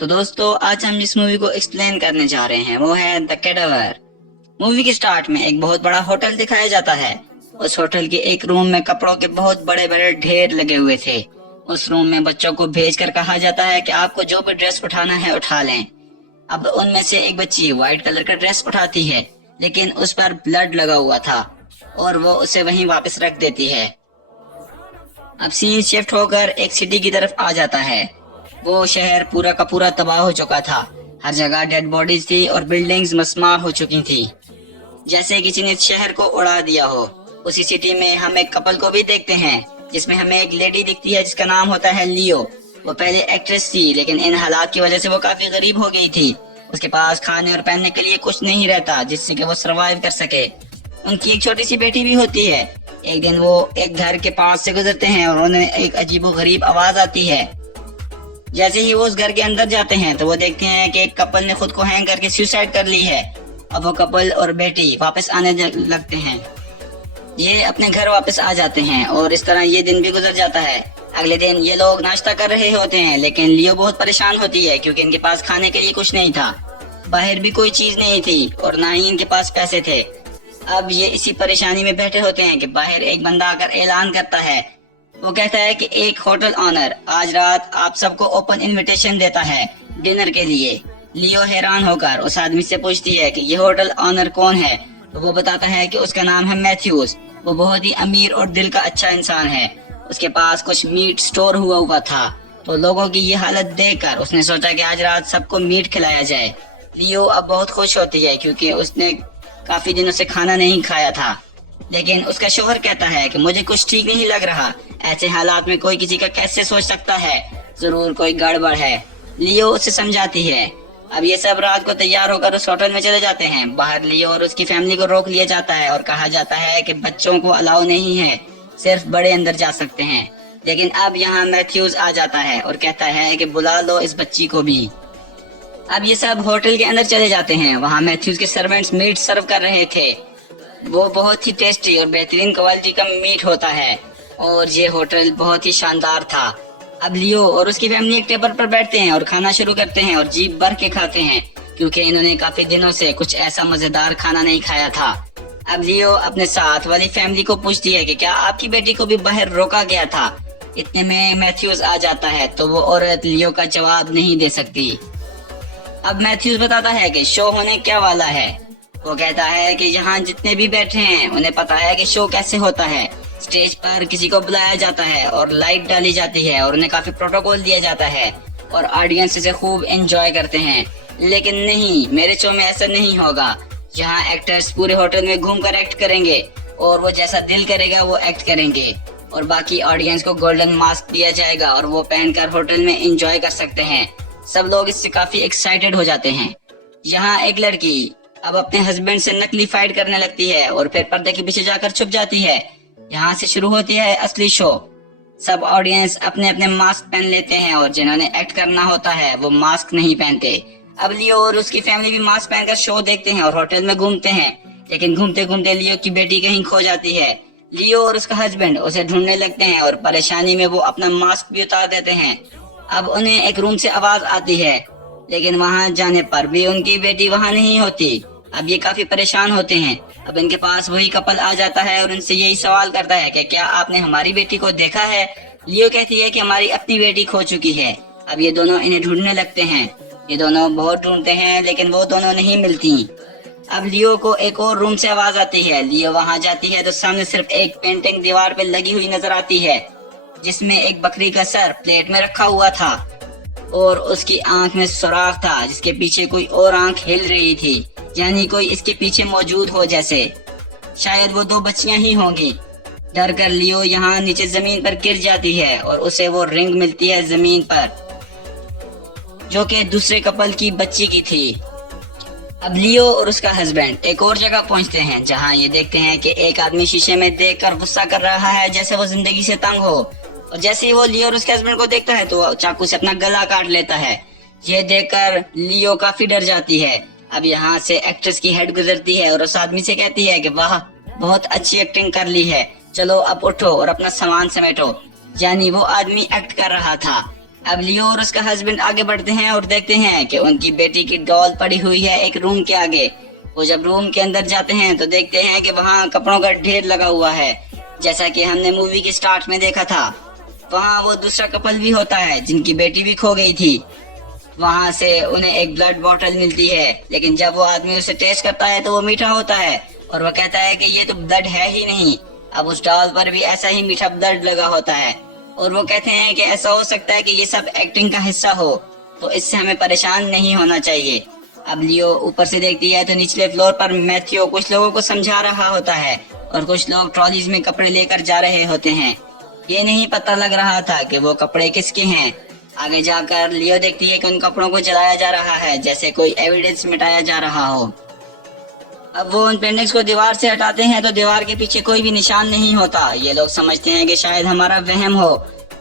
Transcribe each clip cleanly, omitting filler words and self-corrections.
तो दोस्तों आज हम जिस मूवी को एक्सप्लेन करने जा रहे हैं वो है द कैडावर। मूवी के स्टार्ट में एक बहुत बड़ा होटल दिखाया जाता है। उस होटल के एक रूम में कपड़ों के बहुत बड़े बड़े ढेर लगे हुए थे। उस रूम में बच्चों को भेजकर कहा जाता है कि आपको जो भी ड्रेस उठाना है उठा लें। अब उनमें से एक बच्ची व्हाइट कलर का ड्रेस उठाती है, लेकिन उस पर ब्लड लगा हुआ था और वो उसे वहीं वापस रख देती है। अब सीन शिफ्ट होकर एक सिटी की तरफ आ जाता है। वो शहर पूरा का पूरा तबाह हो चुका था। हर जगह डेड बॉडीज थी और बिल्डिंग्स मस्मार हो चुकी थी, जैसे किसी ने शहर को उड़ा दिया हो। उसी सिटी में हम एक कपल को भी देखते हैं, जिसमें हमें एक लेडी दिखती है जिसका नाम होता है लियो। वो पहले एक्ट्रेस थी, लेकिन इन हालात की वजह से वो काफी गरीब हो गई थी। उसके पास खाने और पहनने के लिए कुछ नहीं रहता जिससे कि वो सरवाइव कर सके। उनकी एक छोटी सी बेटी भी होती है। एक दिन वो एक घर के पास से गुजरते हैं और उन्हें एक अजीबो गरीब आवाज आती है। जैसे ही वो उस घर के अंदर जाते हैं तो वो देखते हैं कि एक कपल ने खुद को हैंग करके सुसाइड कर ली है। अब वो कपल और बेटी वापस आने लगते हैं। ये अपने घर वापस आ जाते हैं और इस तरह ये दिन भी गुजर जाता है। अगले दिन ये लोग नाश्ता कर रहे होते हैं, लेकिन लियो बहुत परेशान होती है क्योंकि इनके पास खाने के लिए कुछ नहीं था। बाहर भी कोई चीज नहीं थी और ना ही इनके पास पैसे थे। अब ये इसी परेशानी में बैठे होते हैं कि बाहर एक बंदा आकर ऐलान करता है। वो कहता है कि एक होटल ऑनर आज रात आप सबको ओपन इनविटेशन देता है डिनर के लिए। लियो हैरान होकर उस आदमी से पूछती है कि ये होटल ऑनर कौन है। तो वो बताता है कि उसका नाम है मैथ्यूज। वो बहुत ही अमीर और दिल का अच्छा इंसान है। उसके पास कुछ मीट स्टोर हुआ था। तो लोगों की ये हालत देखकर उसने सोचा कि आज रात सबको मीट खिलाया जाए। लियो अब बहुत खुश होती है क्योंकि उसने काफी दिनों से खाना नहीं खाया था। लेकिन उसका शोहर कहता है कि मुझे कुछ ठीक नहीं लग रहा। ऐसे हालात में कोई किसी का कैसे सोच सकता है, जरूर कोई गड़बड़ है। लियो उसे समझाती है। अब ये सब रात को तैयार होकर उस होटल में चले जाते हैं। बाहर लियो और उसकी फैमिली को रोक लिया जाता है और कहा जाता है कि बच्चों को अलाउ नहीं है, सिर्फ बड़े अंदर जा सकते हैं। लेकिन अब यहाँ मैथ्यूज आ जाता है और कहता है कि बुला लो इस बच्ची को भी। अब ये सब होटल के अंदर चले जाते हैं। वहाँ मैथ्यूज के सर्वेंट्स मीट सर्व कर रहे थे। वो बहुत ही टेस्टी और बेहतरीन क्वालिटी का मीट होता है और ये होटल बहुत ही शानदार था। अब लियो और उसकी फैमिली एक टेबल पर बैठते हैं और खाना शुरू करते हैं और जी भर के खाते हैं क्योंकि इन्होंने काफी दिनों से कुछ ऐसा मजेदार खाना नहीं खाया था। अब लियो अपने साथ वाली फैमिली को पूछती है कि क्या आपकी बेटी को भी बाहर रोका गया था। इतने में मैथ्यूज आ जाता है तो वो औरत लियो का जवाब नहीं दे सकती। अब मैथ्यूज बताता है कि शो होने क्या वाला है। वो कहता है कि यहाँ जितने भी बैठे हैं उन्हें पता है कि शो कैसे होता है। स्टेज पर किसी को बुलाया जाता है और लाइट डाली जाती है और उन्हें काफी प्रोटोकॉल दिया जाता है और ऑडियंस इसे खूब एंजॉय करते हैं। लेकिन नहीं, मेरे शो में ऐसा नहीं होगा। यहाँ एक्टर्स पूरे होटल में घूमकर एक्ट करेंगे और वो जैसा दिल करेगा वो एक्ट करेंगे और बाकी ऑडियंस को गोल्डन मास्क दिया जाएगा और वो पहनकर होटल में एंजॉय कर सकते हैं। सब लोग इससे काफी एक्साइटेड हो जाते हैं। यहाँ एक लड़की अब अपने हस्बैंड से नकली फाइट करने लगती है और फिर पर्दे के पीछे जाकर छुप जाती है। यहाँ से शुरू होती है असली शो। सब ऑडियंस अपने अपने मास्क पहन लेते हैं और जिन्होंने एक्ट करना होता है वो मास्क नहीं पहनते। अब लियो और उसकी फैमिली भी मास्क पहनकर शो देखते हैं और होटल में घूमते हैं। लेकिन घूमते घूमते लियो की बेटी कहीं खो जाती है। लियो और उसका हस्बैंड उसे ढूंढने लगते हैं और परेशानी में वो अपना मास्क भी उतार देते हैं। अब उन्हें एक रूम से आवाज आती है, लेकिन वहां जाने पर भी उनकी बेटी वहां नहीं होती। अब ये काफी परेशान होते हैं। अब इनके पास वही कपल आ जाता है और उनसे यही सवाल करता है कि क्या आपने हमारी बेटी को देखा है। लियो कहती है कि हमारी अपनी बेटी खो चुकी है। अब ये दोनों इन्हें ढूंढने लगते हैं। ये दोनों बहुत ढूंढते हैं लेकिन वो दोनों नहीं मिलती। अब लियो को एक और रूम से आवाज आती है। लियो वहां जाती है तो सामने सिर्फ एक पेंटिंग दीवार पे लगी हुई नजर आती है, जिसमें एक बकरी का सर प्लेट में रखा हुआ था और उसकी आंख में सुराख था जिसके पीछे कोई और आंख हिल रही थी, यानी कोई इसके पीछे मौजूद हो जैसे। शायद वो दो बच्चियां ही होंगी। डर कर लियो यहाँ नीचे जमीन पर गिर जाती है और उसे वो रिंग मिलती है जमीन पर, जो कि दूसरे कपल की बच्ची की थी। अब लियो और उसका हस्बैंड एक और जगह पहुंचते हैं जहां ये देखते हैं कि एक आदमी शीशे में देखकर गुस्सा कर रहा है जैसे वो जिंदगी से तंग हो। और जैसे ही वो लियो और उसके हस्बैंड को देखता है तो वो चाकू से अपना गला काट लेता है। ये देखकर लियो काफी डर जाती है। अब यहाँ से एक्ट्रेस की हेड गुजरती है और उस आदमी से कहती है कि वाह, बहुत अच्छी एक्टिंग कर ली है, चलो अब उठो और अपना सामान समेटो। यानी वो आदमी एक्ट कर रहा था। अब लियो और उसका हस्बैंड आगे बढ़ते हैं और देखते हैं कि उनकी बेटी की डॉल पड़ी हुई है एक रूम के आगे। वो जब रूम के अंदर जाते हैं तो देखते हैं कि वहाँ कपड़ों का ढेर लगा हुआ है, जैसा कि हमने मूवी के स्टार्ट में देखा था। वहाँ वो दूसरा कपल भी होता है जिनकी बेटी भी खो गई थी। वहाँ से उन्हें एक ब्लड बॉटल मिलती है, लेकिन जब वो आदमी उसे टेस्ट करता है तो वो मीठा होता है और वो कहता है कि ये तो ब्लड है ही नहीं। अब उस डॉल पर भी ऐसा ही मीठा ब्लड लगा होता है और वो कहते हैं कि ऐसा हो सकता है कि ये सब एक्टिंग का हिस्सा हो, तो इससे हमें परेशान नहीं होना चाहिए। अब लियो ऊपर से देखती है तो निचले फ्लोर पर मैथ्यू कुछ लोगों को समझा रहा होता है और कुछ लोग ट्रॉलीज में कपड़े लेकर जा रहे होते हैं। ये नहीं पता लग रहा था कि वो कपड़े किसके हैं। आगे जाकर लियो देखती है कि उन कपड़ों को जलाया जा रहा है, जैसे कोई एविडेंस मिटाया जा रहा हो। अब वो उन पेंटिंग्स को दीवार से हटाते हैं तो दीवार के पीछे कोई भी निशान नहीं होता। ये लोग समझते हैं कि शायद हमारा वहम हो।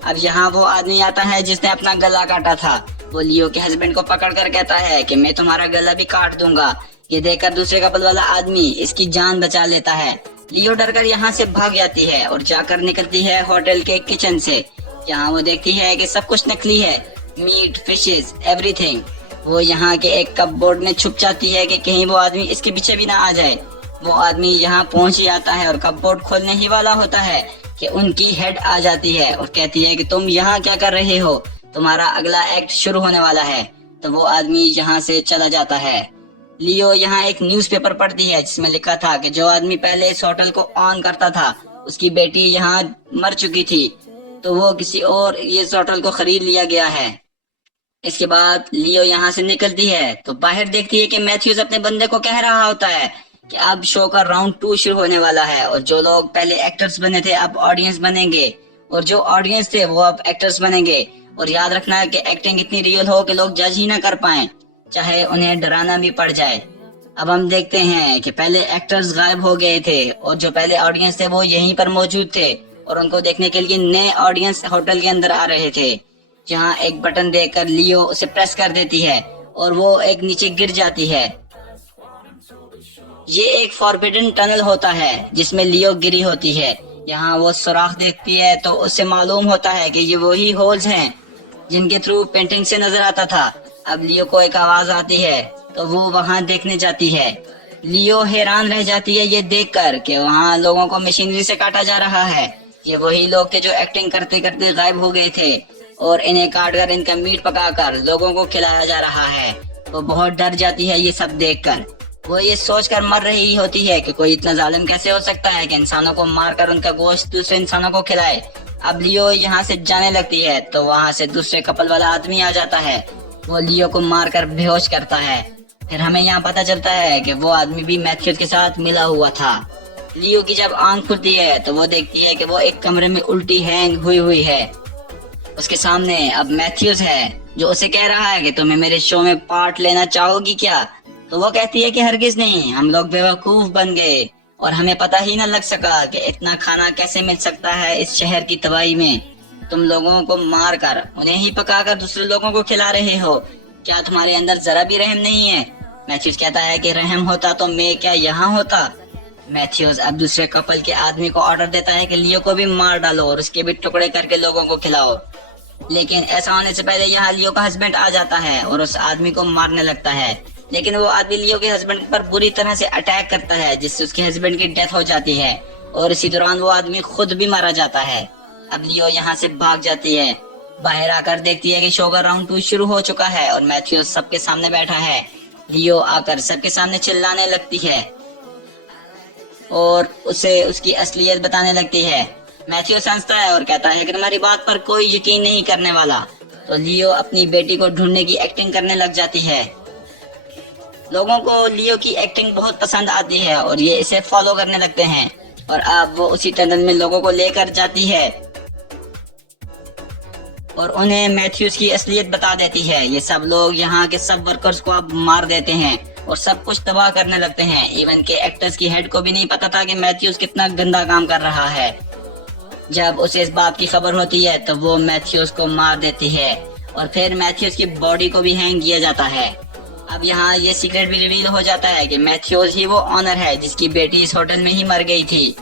अब यहाँ वो आदमी आता है जिसने अपना गला काटा था। वो लियो के हस्बैंड को पकड़कर कहता है कि मैं तुम्हारा गला भी काट दूंगा। ये देखकर दूसरे कपल वाला आदमी इसकी जान बचा लेता है। लियो डरकर यहाँ से भाग जाती है और जाकर निकलती है होटल के किचन से। यहाँ वो देखती है कि सब कुछ नकली है, मीट, फिशेस, एवरीथिंग। वो यहाँ के एक कपबोर्ड में छुप जाती है कि कहीं वो आदमी इसके पीछे भी ना आ जाए। वो आदमी यहाँ पहुंच ही आता है और कपबोर्ड खोलने ही वाला होता है कि उनकी हेड आ जाती है और कहती है कि तुम यहाँ क्या कर रहे हो, तुम्हारा अगला एक्ट शुरू होने वाला है। तो वो आदमी यहाँ से चला जाता है। लियो यहाँ एक न्यूज़पेपर पढ़ती है जिसमें लिखा था कि जो आदमी पहले इस होटल को ऑन करता था उसकी बेटी यहाँ मर चुकी थी, तो वो किसी और इस होटल को खरीद लिया गया है। इसके बाद लियो यहाँ से निकलती है तो बाहर देखती है कि मैथ्यूज अपने बंदे को कह रहा होता है कि अब शो का राउंड 2 शुरू होने वाला है और जो लोग पहले एक्टर्स बने थे अब ऑडियंस बनेंगे और जो ऑडियंस थे वो अब एक्टर्स बनेंगे। और याद रखना है कि एक्टिंग इतनी रियल हो कि लोग जज ही ना कर पाए, चाहे उन्हें डराना भी पड़ जाए। अब हम देखते हैं कि पहले एक्टर्स गायब हो गए थे और जो पहले ऑडियंस थे वो यहीं पर मौजूद थे और उनको देखने के लिए नए ऑडियंस होटल के अंदर आ रहे थे। जहाँ एक बटन देकर लियो उसे प्रेस कर देती है और वो एक नीचे गिर जाती है। ये एक फॉरबिडन टनल होता है जिसमें लियो गिरी होती है। यहाँ वो सुराख देखती है तो उससे मालूम होता है कि ये वही होल्स हैं जिनके थ्रू पेंटिंग से नजर आता था। अब लियो को एक आवाज आती है तो वो वहाँ देखने जाती है। लियो हैरान रह जाती है ये देखकर कि वहाँ लोगों को मशीनरी से काटा जा रहा है। ये वही लोग थे जो एक्टिंग करते करते गायब हो गए थे और इन्हें काटकर इनका मीट पकाकर लोगों को खिलाया जा रहा है। वो बहुत डर जाती है ये सब देखकर। वो ये सोचकर मर रही होती है कि कोई इतना जालिम कैसे हो सकता है कि इंसानों को मारकर उनका गोश्त दूसरे इंसानों को खिलाए। अब लियो यहाँ से जाने लगती है तो वहाँ से दूसरे कपल वाला आदमी आ जाता है। वो लियो को मारकर बेहोश करता है। फिर हमें यहाँ पता चलता है कि वो आदमी भी मैथ्यूज के साथ मिला हुआ था। लियो की जब आंख खुलती है तो वो देखती है कि वो एक कमरे में उल्टी हैंग हुई है। उसके सामने अब मैथ्यूज है जो उसे कह रहा है कि तुम्हें मेरे शो में पार्ट लेना चाहोगी क्या। तो वो कहती है कि हरगिज नहीं, हम लोग बेवकूफ बन गए और हमें पता ही न लग सका कि इतना खाना कैसे मिल सकता है इस शहर की तबाही में। तुम लोगों को मार कर उन्हें ही पकाकर दूसरे लोगों को खिला रहे हो, क्या तुम्हारे अंदर जरा भी रहम नहीं है। मैथ्यूज कहता है कि रहम होता तो मैं क्या यहाँ होता। मैथ्यूज अब दूसरे कपल के आदमी को ऑर्डर देता है कि लियो को भी मार डालो और उसके भी टुकड़े करके लोगों को खिलाओ। लेकिन ऐसा होने से पहले यहाँ लियो का हस्बैंड आ जाता है और उस आदमी को मारने लगता है। लेकिन वो आदमी लियो के हस्बैंड पर बुरी तरह से अटैक करता है जिससे उसके हस्बैंड की डेथ हो जाती है और इसी दौरान वो आदमी खुद भी मारा जाता है। अब लियो यहाँ से भाग जाती है। बाहर आकर देखती है कि शो का राउंड 2 शुरू हो चुका है और मैथ्यूज सबके सामने बैठा है। लियो आकर सबके सामने चिल्लाने लगती है और उसे उसकी असलियत बताने लगती है। मैथ्यूज हंसता है और कहता है कि तुम्हारी बात पर कोई यकीन नहीं करने वाला। तो लियो अपनी बेटी को ढूंढने की एक्टिंग करने लग जाती है। लोगों को लियो की एक्टिंग बहुत पसंद आती है और ये इसे फॉलो करने लगते हैं और अब वो उसी टनल में लोगों को लेकर जाती है और उन्हें मैथ्यूज की असलियत बता देती है। ये सब लोग यहाँ के सब वर्कर्स को अब मार देते हैं और सब कुछ तबाह करने लगते हैं। इवन के एक्टर्स की हेड को भी नहीं पता था कि मैथ्यूज कितना गंदा काम कर रहा है। जब उसे इस बात की खबर होती है तो वो मैथ्यूज को मार देती है और फिर मैथ्यूज की बॉडी को भी हैंग किया जाता है। अब यहाँ ये सीक्रेट भी रिवील हो जाता है कि मैथ्यूज ही वो ऑनर है जिसकी बेटी इस होटल में ही मर गई थी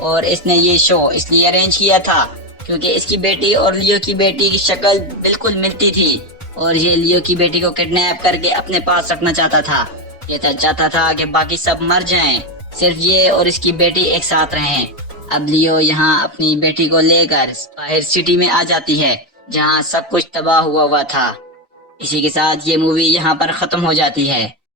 और इसने ये शो इसलिए अरेंज किया था क्योंकि इसकी बेटी और लियो की बेटी की शक्ल बिल्कुल मिलती थी और ये लियो की बेटी को किडनैप करके अपने पास रखना चाहता था। ये चाहता था कि बाकी सब मर जाएं, सिर्फ ये और इसकी बेटी एक साथ रहें। अब लियो यहाँ अपनी बेटी को लेकर बाहर सिटी में आ जाती है जहाँ सब कुछ तबाह हुआ हुआ था। इसी के साथ ये मूवी यहाँ पर खत्म हो जाती है।